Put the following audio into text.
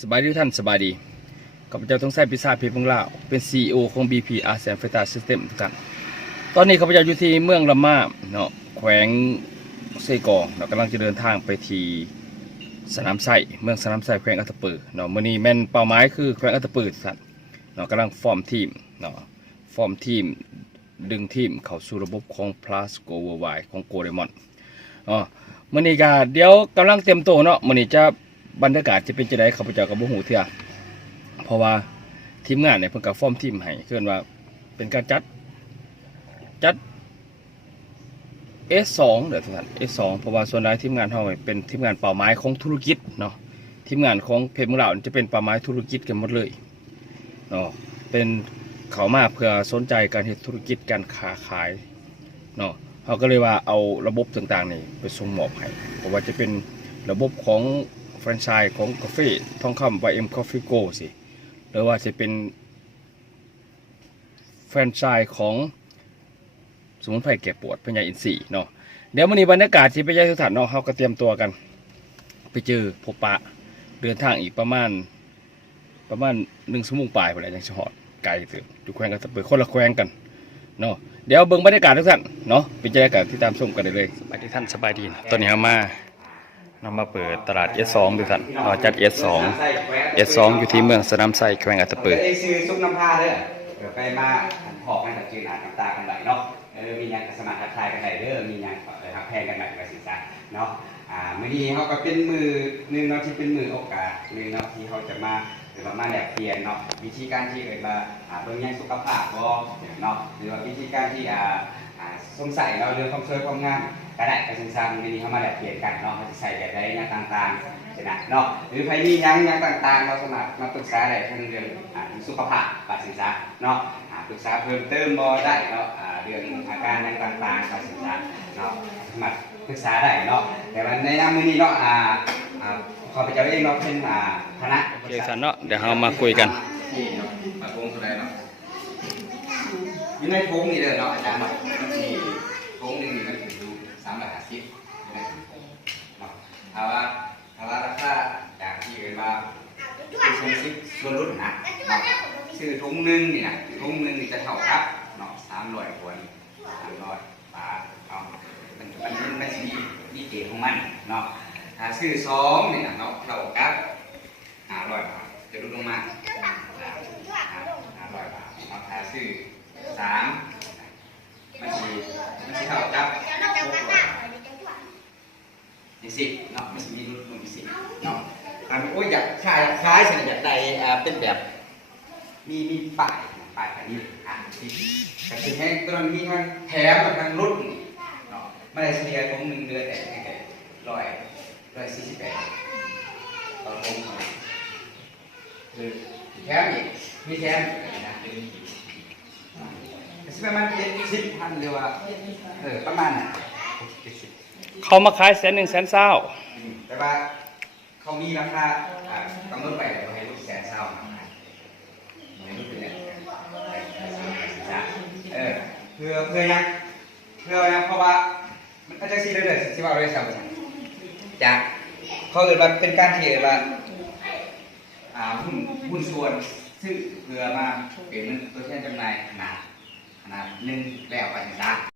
สบายดีท่านสบายดีข้าพเจ้าต้องใช้พิซซ่าเพชรบุงลาเป็น CEO ของ BP ASEAN f i t a System ทุกท่านตอนนี้ข้าพเจ้าอยู่ที่เมืองละมาเนาะแขวงเซกองเนากำลังจะเดินทางไปที่สนามไส้เมืองสนามไส้แขวงอัตตปือเนาะมื้อนี้แม่นเป้าหมายคือแขวงอัตตปือทุกท่านเนาะกำลังฟอร์มทีมเนาะฟอร์มทีมดึงทีมเข้าสู่ระบบของ Plus Go Worldwide ของ g o r e m o n อ๋อมื้อนี้ก็เดี๋ยวกำลังเตรียมตัวเนาะมื้อนี้จะ บรรยากาศจะเป็นจังไดข้าพเจ้าก็บ่ฮู้เทื่อเพราะว่าทีมงานเนี่ยเพิ่นก็ฟอร์มทีมให้เคือนว่าเป็นการจัดจัด S2 เดี๋ยวทุกท่าน S2 เพราะว่าส่วนใหญ่ทีมงานเฮาเป็นทีมงานเป้าหมายของธุรกิจเนาะทีมงานของเพจเมืองลานี้จะเป็นเป้าหมายธุรกิจกันหมดเลยเนาะเป็นเขามาเพื่อสนใจการเฮ็ดธุรกิจการค้าขายเนาะเขาก็เลยว่าเอาระบบต่างๆนี่ไปส่งมอบให้เพราะว่าจะเป็นระบบของ แฟรนไชส์ของกาแฟทองคำ YM Coffee Go สิ หรือว่าจะเป็น แฟรนไชส์ของสมุนไพรแก้ปวดพญาอินทรีเนาะเดี๋ยววันนี้บรรยากาศที่ไปยายสถานเนาะเขาก็เตรียมตัวกัน ไปเจอพบปะเดินทางอีกประมาณ ประมาณหนึ่งชั่วโมงปลายไปแล้วยังจะหอดไกลถึงดูแขวงกันตะเปิดคนละแขวงกันเนาะเดี๋ยวเบิ่งบรรยากาศทุกท่านเนาะไปเจอกันที่ตามชมกันได้เลยสบายดีท่านสบายดีนะตอนนี้มา เรามาเปิดตลาด S2 ทุกท่านเราจัด S2 S2 อยู่ที่เมืองสนามไซแขวงอัตตปือเอ้ยซื้อซุปน้ำผ้าเด้อเดี๋ยวไปมาหอกให้กับจืดอ่านน้ำตากันไหลเนาะเออมียังกับสมัครทักทายกันไหลเด้อมียังก็เลยทักแพงกันไหลไปสิจ้ะเนาะอ่ามื้อนี้เขาก็เป็นมือหนึงเนาะที่เป็นมือโอกาสหนึงเนาะที่เขาจะมาหรือว่ามาแลกเปลี่ยนเนาะวิธีการที่เกิดมาอาเบิ่งแย่งสุขภาพบ่เนาะหรือว่าวิธีการที่อ่า สงสัยเราเรื่องความสวยความงามก็ได้ก็สั้นๆมื้อนี้เขามาแลกเปลี่ยนกันเนาะเขาจะใส่แบบใดหยังต่างๆนะเนาะหรือใครมียังยังต่างๆ เราสามารถมาปรึกษาได้ทั้งเรื่องสุขภาพปัสสิษาเนาะปรึกษาเพิ่มเติมบ่ได้เนาะเรื่องอาการต่างๆปัสสิษาเนาะสามารถปรึกษาได้เนาะแต่ว่าในยามมือนี้เนาะอ่าขอไปเจ้าเองเนาะเป็นคณะเคสันเนาะเดี๋ยวเรามาคุยกันนี่เนาะมาโกงเท่าไรเนาะ อยู่ในถุงนี่เด้อเนาะอาจารย์เนาะมันสิถุงหนึงนี่มันสิอยู่350อยู่ในถุงเนาะถ้าว่าถ้าว่าราคาจากที่เอ่ยมาคือส่งซิปส่วนลดนะซื้อถุงหนึงนี่นะถุงหนึงนี่จะเท่ากับเนาะสามร้อยคนสามร้อยบาทเนาะมันมันมันไม่ใช่ดีเกของมันเนาะถ้าซื้อสองนี่นะเนาะเท่ากับห้าร้อยบาทจะลดลงมา เนาะถ้าซื้อสามมันสิมันสิเท่ากับยี่สิบเนาะมันสิมีลดลงยี่สิบเนาะอันโอ้ยอยากขายคล้ายฉันอยากได้อ่าเป็นแบบมีมีป้ายป้ายแบบนี้อะที่แต่คือให้ตอนมีทั้งแถมทั้งรุ่นเนาะไม่ได้เฉลี่ยของหนึ่งเดือนแต่แค่ร้อยร้อยสี่สิบแปดต่อผมคือแถมอีกมีแถมนะสิ ประมาณเจ็ดสิบพันหรือว่าเออประมาณน่ะเจ็ดสิบเขามาขายแสนหนึ่งแสนเศร้าอืมแต่ว่าเขามีราคาอ่ากำหนดไปแล้วให้ลูกแสนเศร้านะครับให้ลูกเป็นเนี่ยเออเพื่อเพื่อยังเพื่อยังเพราะว่ามันก็จะซีเรื่อยๆสิว่าเรื่อยๆจากเขาเกิดว่าเป็นการที่เกิดว่าอ่าหุ้นหุ้นส่วน ซึ่งเพื่อมาเป็นตัวแทนจำหน่ายขนาดข นาดหนึ่งแล้วไปถึงได้